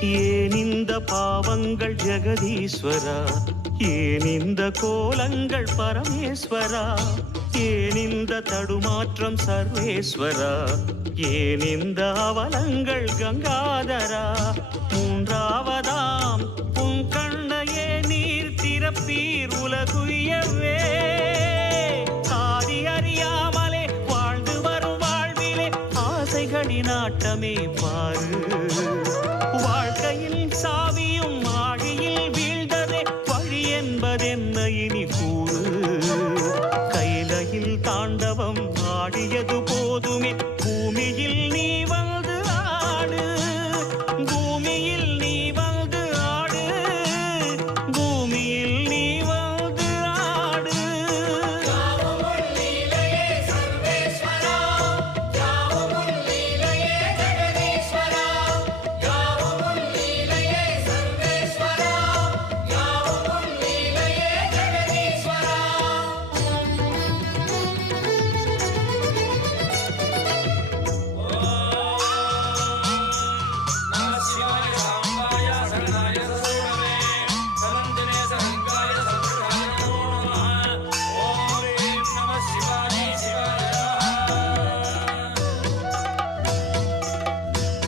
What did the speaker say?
ஏன் இந்த பாவங்கள் ஜெகதீஸ்வரா, ஏன் இந்த கோலங்கள் பரமேஸ்வரா, ஏன் இந்த தடுமாற்றம் சர்வேஸ்வரா, ஏன் இந்த அவலங்கள் கங்காதரா.